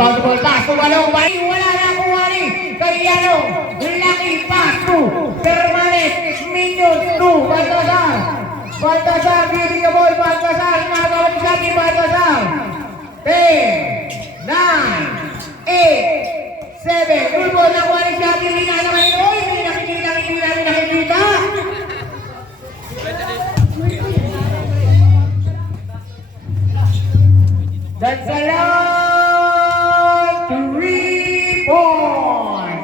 Inbound ball pass to Balong. Wala na kuha ni Kayano. Lucky pass to Permanes. Minions to Baltasar. Baltasar giving the ball. Baltasar. Nagawin sa akin Baltasar. 10, 9, 8, 7. Good ball na kuha ni Shaki. Hindi na naman ito. Hindi nakikita. That's a long 3 point.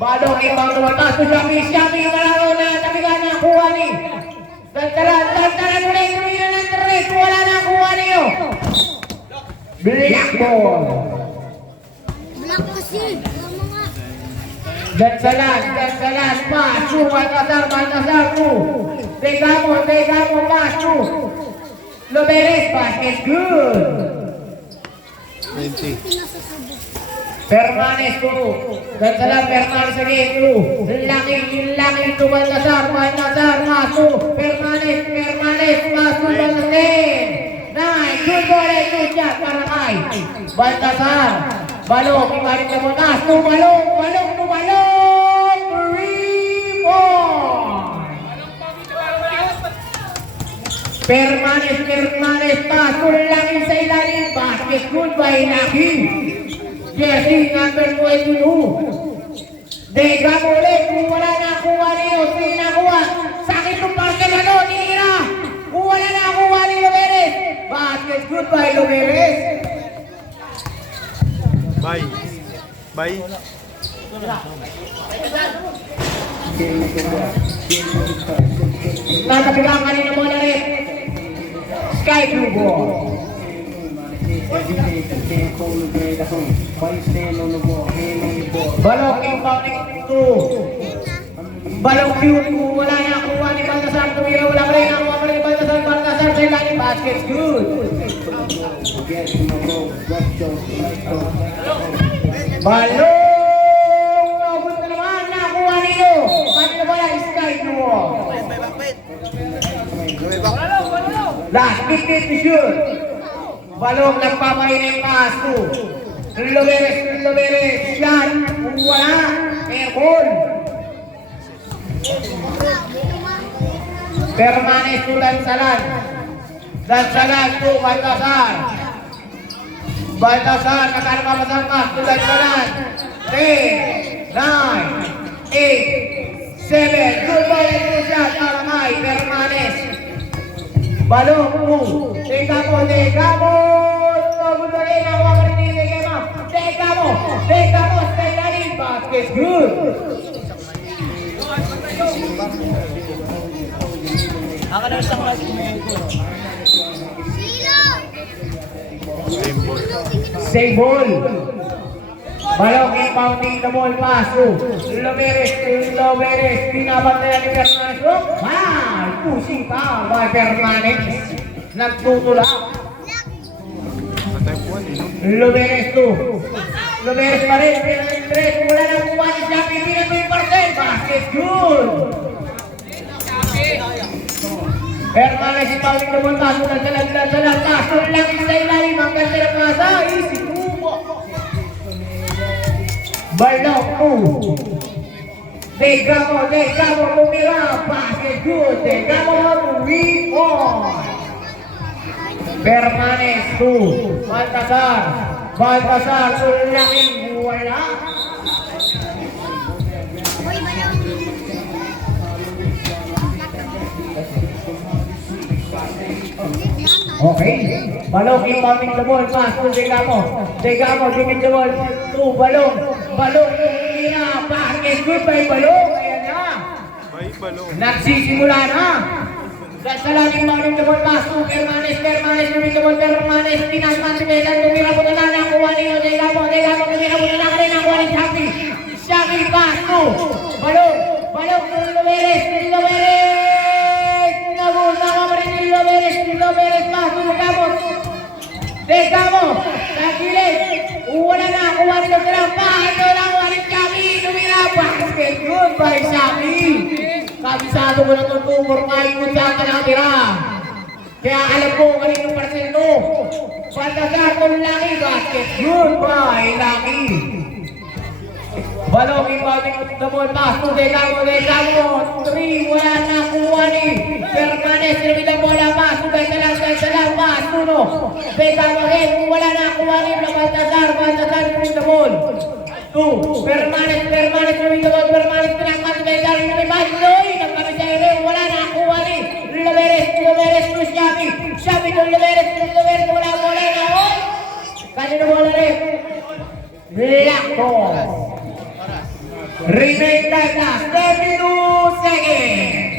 Balong ibang tumatas to Shaki. Shaki malaro na. Tapi ka nakuha ni. Tantaran ulit. Tumira ng 3. Wala na kuha niyo. Black ball. Black kasi. Dansalan. Pass to Baltasar to. Tegamo, pass to Loberes. Basket good. 20. Permanes to. Dansalan, Permanes again to. Laki to Baltasar pass to Permanes, pass to Baltasar. Nice, good ball and good shot para kay Baltasar. Balong, ibarit na mo pass to Balong. 3 point. Permanes pass to Laki sa ilalim. Basket good by Laki. Jersey number 22. Degamo ulit. Kung wala na kuha niyo, hindi na kuha. Sakit ng basket na doon, tinira. Kung wala na kuha ni Loberes. Basket good by Loberes. Bye. Natabigang kanina mo na rin. Sky Blue ball. Balong inbounding to Balong cute. Wala na kuha ni Baltasar. Tumira wala rin. Nakuha pa rin Baltasar sa ilalim. Basket's good. Balong nabot na naman. Nakuha nito. Kanina ba lang Sky Blue. Last 15 to shoot. Balong nagpapahinin pass to Loberes. Shot. Wala. Airball. Permanes to Dansalan to Baltasar nakalabasar pass to Dansalan. 10, 9, 8, 7. Good ball and good shot para kay Permanes. Balong to Tegamo. Tegamo, stay ready. Basket good. Same ball. Balong inbounding the ball pass to Loberes. Binabantayan ni Permanes. Wow! Pushing foul by Permanes. Nagtutulak. Loberes pa rin. Wala na kuha ni Shaki. Pinag-20%. Basket good. Permanes inbounding the ball pass to Dansalan. Pass to Laki sa ilalim. Ang ganda ng pasa. Easy kubo. Balong to Tegamo. Tumira. Basket good. Tegamo 3 point. Permanes to Baltasar to Laki. Wala. Okay. Balong inbounding the ball pass to Tegamo, giving the ball to Balong. Tumira. Basket good by Balong. Ayan na. Nagsisimula na. Dansalan inbounding the ball pass to Permanes. Giving the ball Permanes. Tinasman si Medan. Tumira po na nakuha niyo. Tegamo. Tumira po na rin nakuha ni Shaki. Shaki pass to Balong to Loberes. Loberes pass to Tegamo. Nagilid. Wala na. Kuha nito sila. Paano lang. Kuha ni Shaki. Tumira. Basket good by Shaki. Kabisado ko na itong tumor. Kahit kung saan ka nakatira. Kaya alam ko kaninong parcel to. Baltasar to Laki. Basket good by Balong inbounding the ball pass to Degamo. 3, wala na kuha ni Permanes. With the ball pass to Besalang. Pass to no. Degamo rin. Wala na kuha ni Baltasar with the ball. 2, Permanes with the ball. Permanes pinangkat Besalang. Loy. Nagkamisay rin. Wala na kuha ni Laveres to Xavi. Xavi to Laveres. Wala na. Kanino bola rin? Black ball. Remain like that. 32 seconds.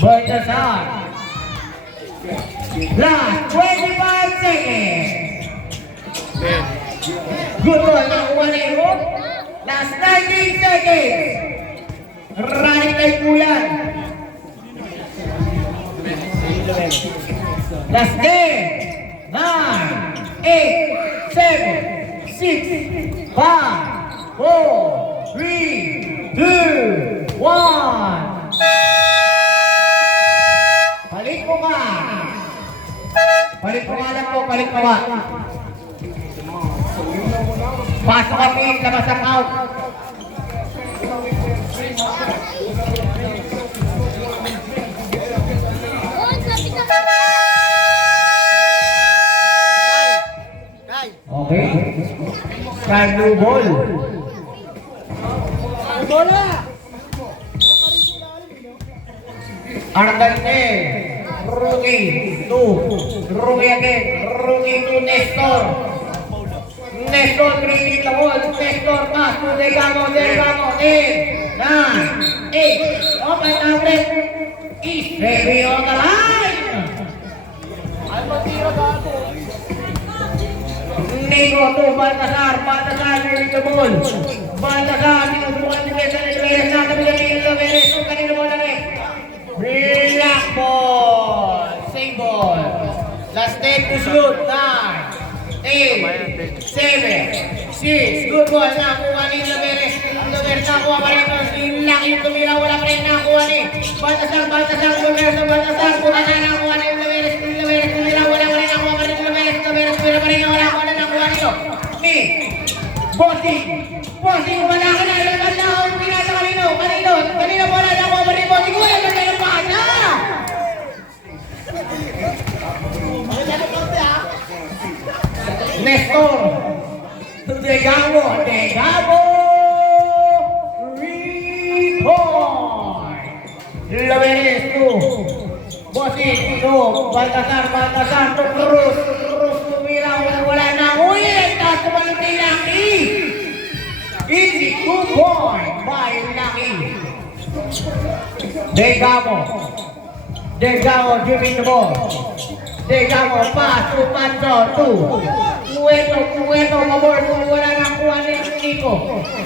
Baltasar. Last 25 seconds. Good ball. Nakuha na yun. Last 19 seconds. Running kay Pulan. Last game. 9, 8, 7, 6, 5, 4, 3, 2, 1. Palit mo ka. Palit mo ka. Pasok kami, labas ang out. Okay. Kanu ball. Bola. Ardante. Rugi again. Rugi to Nestor. Nestor bringing the ball. Nestor pass to Degamo. 9, 8. Open outlet. Is heavy on the line. Nico to Baltasar with the ball. Baltasar tinutukan ni Laveres na kabila ni Laveres. Kanino bola rin? Black ball. Same ball. Last 10 to shoot. 9, 8, 7, 6. Good ball. Nakuha ni Laveres. Laveres nakuha pa rin. Laki yung tumira. Wala pa rin nakuha ni Baltasar. Baltasar. Puna na nakuha ni Laveres. Tumira. Wala pa rin nakuha pa rin Laveres. Tumira pa rin. Wala pa rin nakuha nito. Bossing, wala ka na. Laban na ako. Pinasa kanino bola nakuha pa rin Bossing. Wala ka na yung pasa. Nestor. Degamo. Record. Laveres to Bossing to Baltasar to Cruz tumira. Wala na. Uy, taas naman ni Lucky. Easy 2 point by Lucky. Degamo giving the ball. Degamo pass to Pancho 2. Cueto mabor. Wala na kuha ni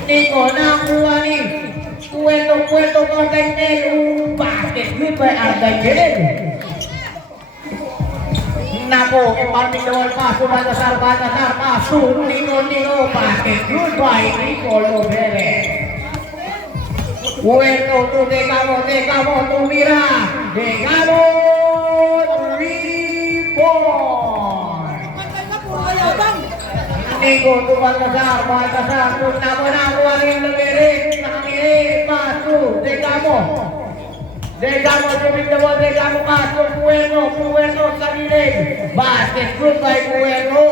Nico nakuha ni Cueto Cortentel. Basket good by Argangel. Nako, imparting the ball pass to Baltasar pass to Nico basket good by Nico Laveres. Cueto to Degamo tumira. Degamo 3 point. Nico to Baltasar to nakuha ni Laveres. Nakakiri pass to Degamo giving the ball. Degamo pass to Puerto sa gilid. Basket good by Puerto.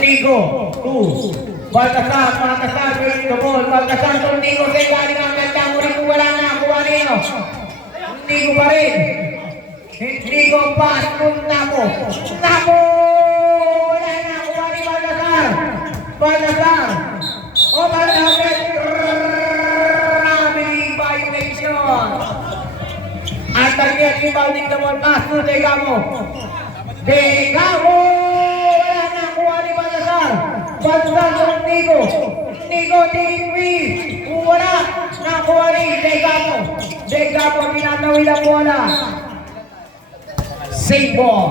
Nico to Baltasar giving the ball. Baltasar to Nico. Galing ang ganda mo rin. Wala na kuha niyo. Nico pa rin. Nico pass to Napo. Wala na kuha ni Baltasar. Grabbing violation. At again, inbounding the ball pass to Degamo. Wala na kuha ni Baltasar to Nico taking three. Wala na kuha ni Degamo. Pinatawid ang bola. Save ball.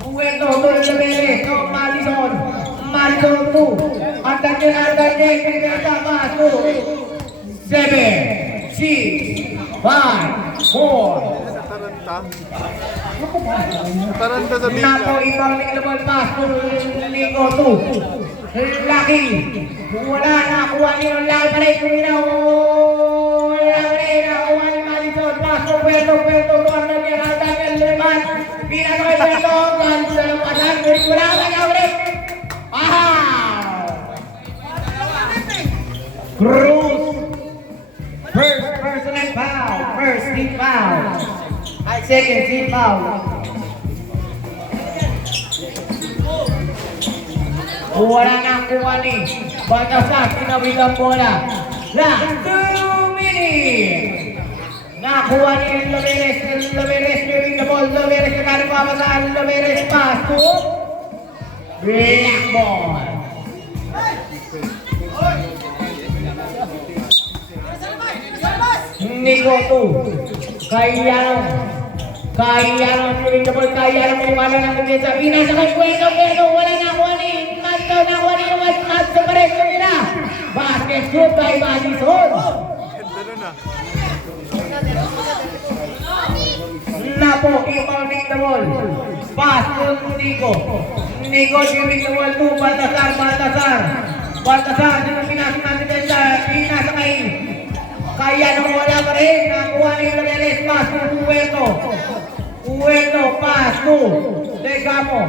Puerto to Laveres. Madison 2. At again, pinata pass to 7, 6, 5, 4, Taranta? Taranta sa Nato Bicol. ibang double pass to Nico 2. Lucky. Wala na. Kuha niyo ang laki pa rin. Kuminaw. Wala pa rin. Nakuha ni Madison. Pass to Puerto. Puerto to ang nagyarang Daniel Leman. Pinano kay Puerto. Ganun sa lampasan. Wala ka na ulit. Cruz. First personal foul. First team foul. Second team foul. Wala na ang kuha ni Baltasar. Tinawid ang bola. Last 2 minutes. Nakuha ni Loveres. Loveres giving the ball. Loveres na kano pamasaan. Loveres pass to Black ball. Nico 2. Kayano giving the ball. Kayano kumala ng depensa. Inasa kay Puerto. Wala na kuha ni Mato. Nakuha ni Mato pa rin. Kumina. Basket shoot by Madison. Ganda nun ah. Napo, ibalik the ball. Pass to Nico. Nico giving the ball to Baltasar. Baltasar, dito pinasa natin din sa pinasa kaya nung wala pa rin. Nakuha ni Loveres. Pass to Puerto. Pass to Degamo.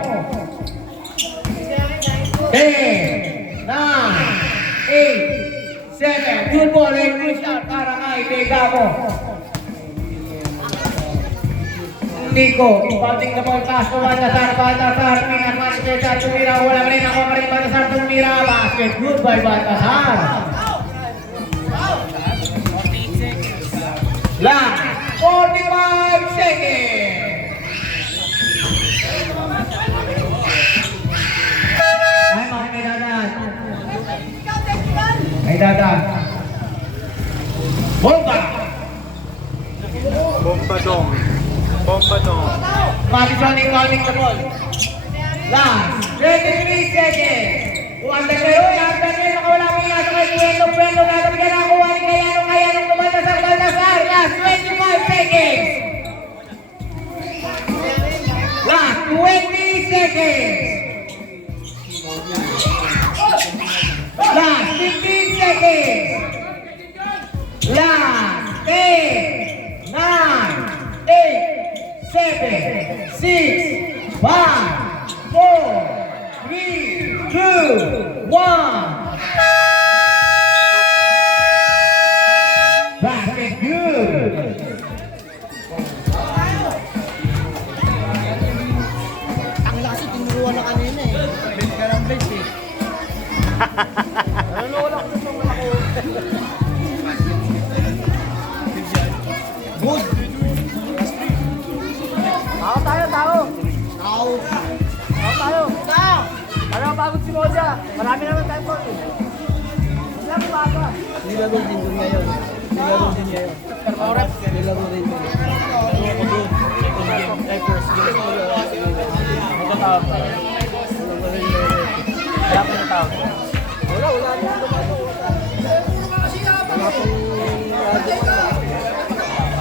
10, 9, 8, 7. Good ball and good shot para kay Degamo. Nico, impounding the ball, pass to Baltasar, pinag Baltasar, tumira, wala pa rin, ako pa rin Baltasar, tumira, basket, good by Baltasar. Lang, 45 seconds. Ay, may dadan. May dadan. Bomba! Bombadong. Bombadong. Madison incoming the ball. Last 23 seconds. Uwanda kayo, nakawala ko yung nasa kay Puerto, natapigyan ako, Kayano, Baltasar, last 25 seconds. Last 20 seconds. Last 15 seconds. Last 10, 9, 8, 7, 6, 5, 4, 3, 2, 1. Basket good. Ang lasi, tinuruan na kanina eh. Bench ka ng bench eh. Ano wala ko sa mga ako? Good! Tao tayo, tao! Tao. Tao tayo! Tao! Ano ang pagod si Moja? Marami naman tayo po eh. Wala mo bago ah. Nilaro din doon ngayon. Nilaro din ngayon. Nilaro din doon. Ay, first game. Ano tao? Wala pa na tao. Wala na lumano. Wala pang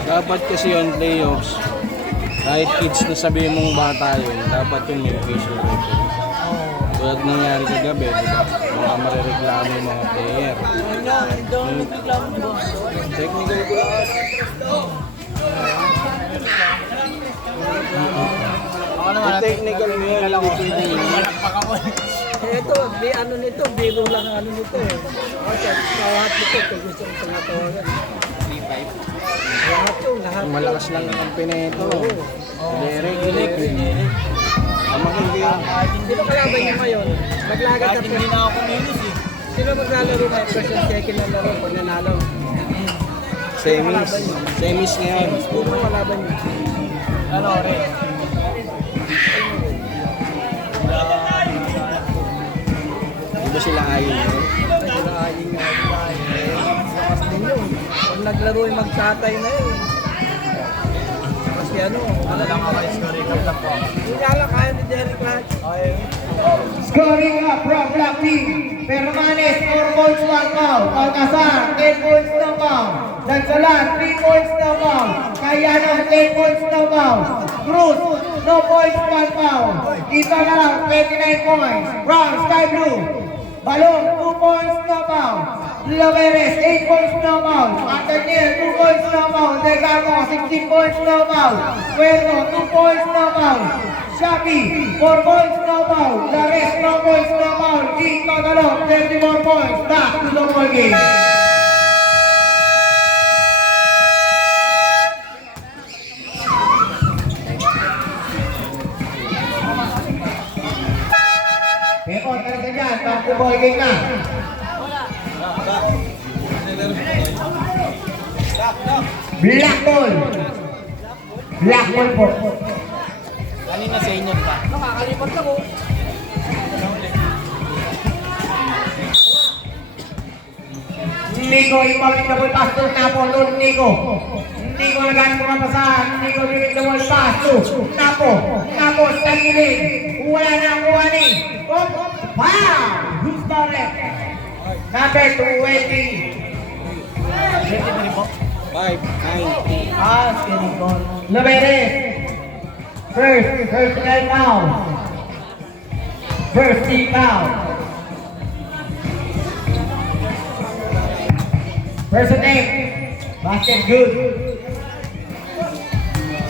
dapat kasi yung playoffs, kahit kids na sabihin mong bata yun, dapat yung may official record. Tulad nangyari kagabi, diba? Mga marireklamo yung mga player. Technical ko lang. Yung technical mo yan, hindi pwede yun. Ito, ano nito, biro lang ang ano nito eh. Lahat nito, gusto ko pangatawagan. 3-5? Lahat yun, lahat. Malakas lang ang pineto. Derek. Ang makindi. Sino kalaban niyo ngayon? Maglagay ka hindi na ako minus eh. Sino maglalaro kayo? First and second na laro pag nanalo. Semis ngayon. Sino kalaban niyo? Ano, Red? Di ba sila ayaw yun? Ay, sila aking lakas din yun. Pag naglaro ay magtatay na yun. Kasi ano lang ako, score recap lang po. Hindi lang kaya ni Derek lahat. Okay. Scoring up from Black Team. Permanes, 4 points, 1 foul. Baltasar, 10 points, no foul. Dansalan, 3 points, no foul. Cayano, 10 points, no foul. Cruz, no points, 1 foul. Ito na lang, 29 points. Brown, Sky Blue. Balong, 2 points, no foul. Loveres, 8 points, no foul. Ataniel, 2 points, no foul. Delgado, 16 points, no foul. Cuerno, 2 points, no foul. Shaki, 4 points, no foul. Lares, no points, no foul. King Tagalog, 34 points. Back to the ball game. Pekot, ano ka dyan? Back to ball game na. Black ball. Black ball po. Kanina sa inyo, di ba? Nakakalipat ako. Nico, ibalik na ball pass to Napo. Lord Nico. Nico nagano pumapasahan. Nico ibalik na ball pass to Napo. Napo sa gilid. Wala na ang kuha ni. Wow! Who's got it? Number 20. 5, 9, Basketball. Loveres. First personal foul. First team foul. Person name. Basket good.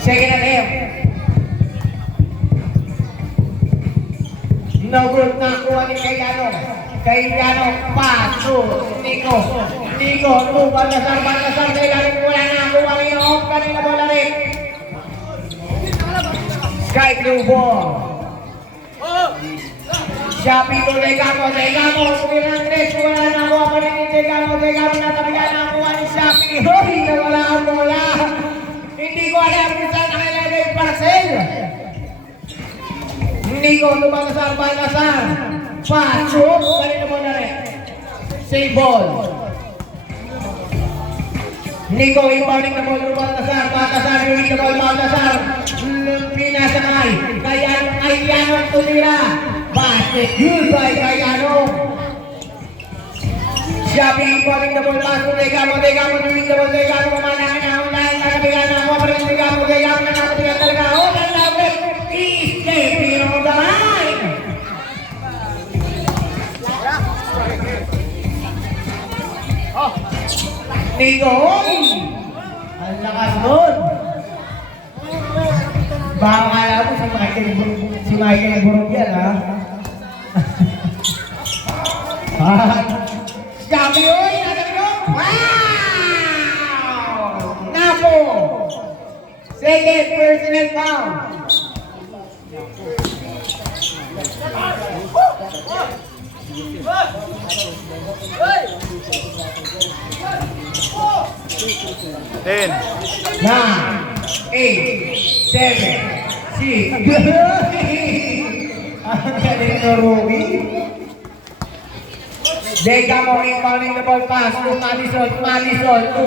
Second attempt. No good na kuha ni Cayano. Cayano pass to Nico. Nico, Baltasar, kailangan wala na kuha niya off kanina bola rin. Sky Blue ball. Shapi to Legamo, sumirang tres, wala na kuha pa rin ni Legamo, natabigan na kuha ni Shapi. Hoy, nawala ang bola. Hindi ko alam kung saan nakilagay yung parcel. Nico, Baltasar. Pasok, kanina bola rin. Save ball. Nico, inbounding na ball, Baltasar, yung the ball, Baltasar, pinasanay, Cayano tumira, basket, good by Cayano. Shapi, inbounding the ball, pass to Legamo, doing the ball, mamanahan na, nakabigan na, Legamo, nakabigan talaga, ang labit, he's stepping on the line. Nico, ang lakas nun. Baka akala mo si Michael Burog yan, ha? Sabi yun, wow! Napo! Second personal foul. Ten. 9, 8, 7, 6. Ang galing na Ruby. Legamo inbounding the ball pass to Madison to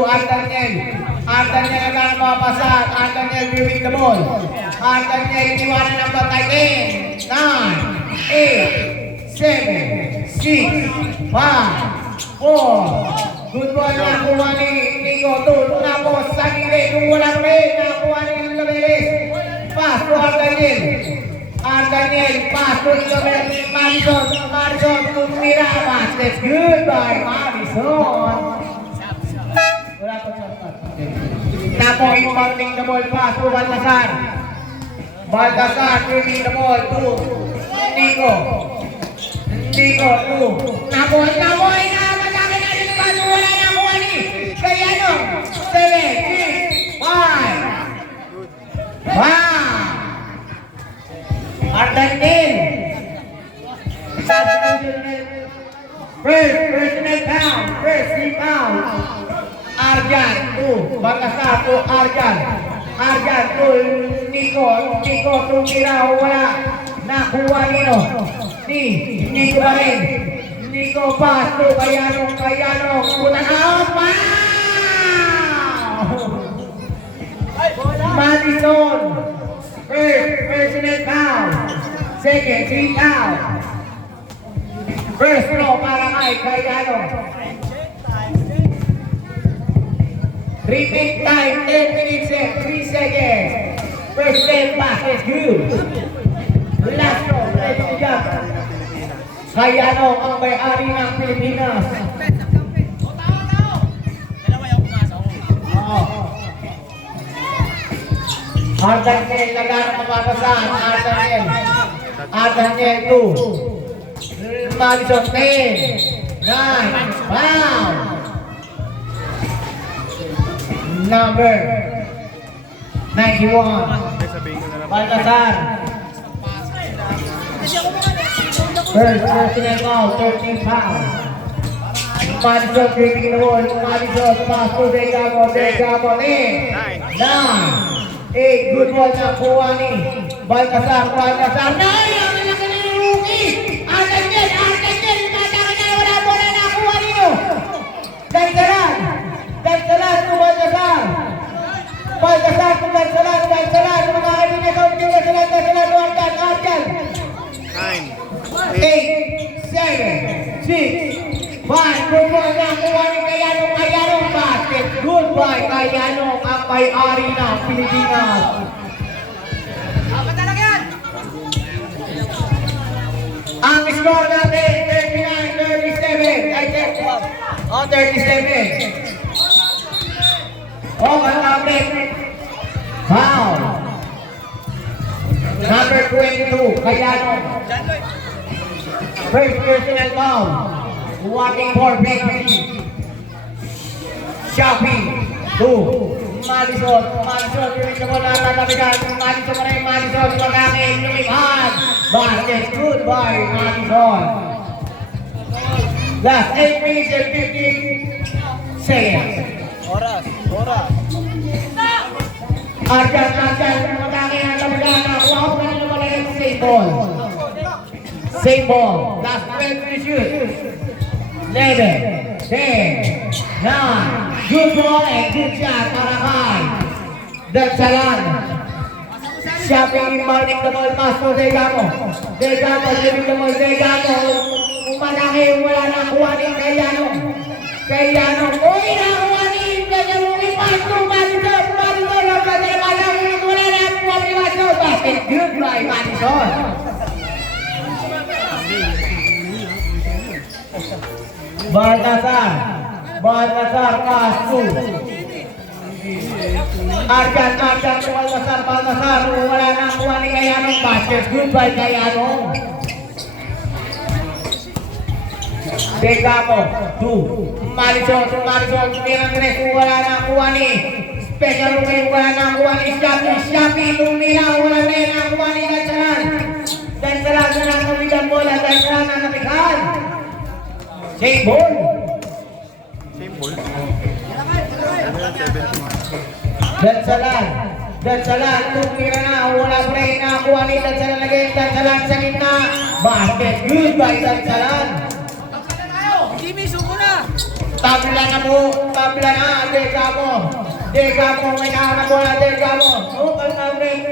Artaniel. Artaniel ang mapapasan. Artaniel viewing the ball. Artaniel iniwanan ng batay. 10, 9, 8, 7, 6, 5, 4. Good ball na kuha ni Nico. Tapos sa gilid. Kung walang rin, nakuha ni Loveres. Pass to Artaniel. Pass to Loveres. Madison tumira. Basket. Good by Madison. Wala pa siya. Napo inbounding the ball pass to Baltasar giving the ball to Nico to Napo madami na dito ba? Wala na kuha ni Cayano. 7, 6, 5. Artaniel. First personal foul. First team foul. Arjan to Baltasar to Arjan to Nico tumira, wala nakuha nino ni Nico pa rin. Nico pass to Cayano punang out. Madison first personal foul. Second team foul. First throw para kay Cayano. Repeat time, 10 minutes and 3 seconds. First step back is good. Last throw, ready to jump. Cayano ang may-ari ng Pilipinas. Ardanel, nagano mapapasan. Ardanel 2. Madison 10. 9. Pound. Number 91. Baltasar. First personal foul, 13 pounds. Madison breaking the wall. Madison pass to Degamo. Degamo in. 9. 8. Good ball na kuha ni Baltasar. Baltasar. Ang laki na yung rookie. Ardanel. Imatake na wala bola na kuha nito. Dagdaran to Baltasar. Baltasar to Baltasar. Mga kaibigan ko, Baltasar to Ardan. 8, 7, 6, 5. Good ball na kuha ni Cayano. Basket. Goodbye Cayano, ang may-ari ng Pilipinas. Ang score natin, 39-37. I think, 37. Oh, ang foul. Number 22, Cayano. First personal foul. Watching for penalty. Shopping. 2. Madison, yung isa mo na tatabigan. Madison, pag-aking lumipad. Basket, goodbye, Madison. Last 8 minutes and 15 seconds. Oras. Arjan, pag-aking ang tabigan. Wow, kanina pala yung same ball. Last 12 minutes shoot. 11, 10, 9. Good ball and good shot para kay Dagsalan. Shopping inbounding the ball pass to Degamo. Giving the ball Degamo. Umalaki, wala na kuha ni Cayano. Uy, nakuha ni Degamo. Pass to Madison. Wala na kuha ni Madison. Basket, good by Madison. Baltasar pass to Arjan to Baltasar. Wala na kuha ni Cayano. Basket, goodbye Cayano. Degamo 2. Madison. Wala na kuha ni Special Rookie. Wala na kuha ni Shapi. Lumina. Wala na kuha ni Dagsalan na nabigan bola. Dagsalan na nabigan. Same ball. Dagsalan, tumira na, wala break na, kuha ni Dagsalan again, Dagsalan sa gitna, basket, good by Dagsalan. Jimmy, suko na! Tabla na, Degamo, may nahanap bola, Degamo, open na break,